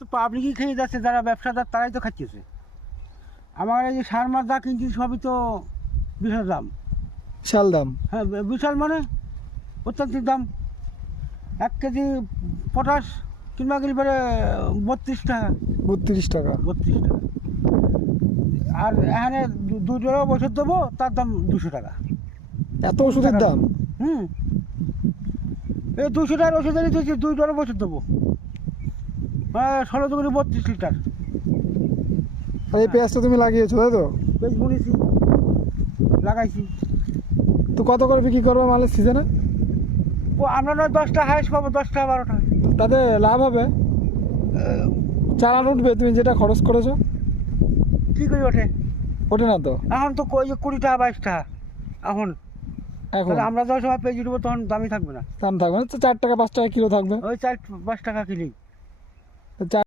তো পাবলিকই খেয়ে যাচ্ছে, যারা ব্যবসাদার তারাই তো খাচ্ছেছে। আমার এই যে সার মাছ যা কিনছি সবই তো বিশাল দাম। বিশাল দাম। হ্যাঁ, বিশাল মানে অত্যন্ত দাম। 1 কেজি পটাশ কিনবা গেলে পরে 32 টাকা। 32 টাকা। 32 টাকা। আর এখানে 2 ডলার ওষুধ দেবো, তার দাম 200 টাকা। এত ওষুধের দাম? হুম, এই 200 টাকার ওষুধ এনে দিয়েছি, 2 ডলার ওষুধ দেবো, 16 করে 32 লিটার। আর এই পেঁয়াজটা তুমি লাগিয়েছো তাই তো? বেশ বুনেছি, লাগাইছি। তো কত করে বিক্রি করবে মালের সিজনে? ও আমরা নয় 10 টাকা হাইস পাবো, 10 টাকা 12 টাকা। তাতে লাভ হবে? চালান উঠবে তুমি যেটা খরচ করেছো? কি করে ওঠে? ওঠে না তো এখন তো কই যে 20 টাকা 22 টাকা এখন। এখন? তাহলে আমরা যখন সময় পেয়ে দেবো তখন দামই থাকবে না। দাম থাকবে না তো, 4 টাকা 5 টাকা কিলো থাকবে। ওই 4-5 টাকা কিলোই। তো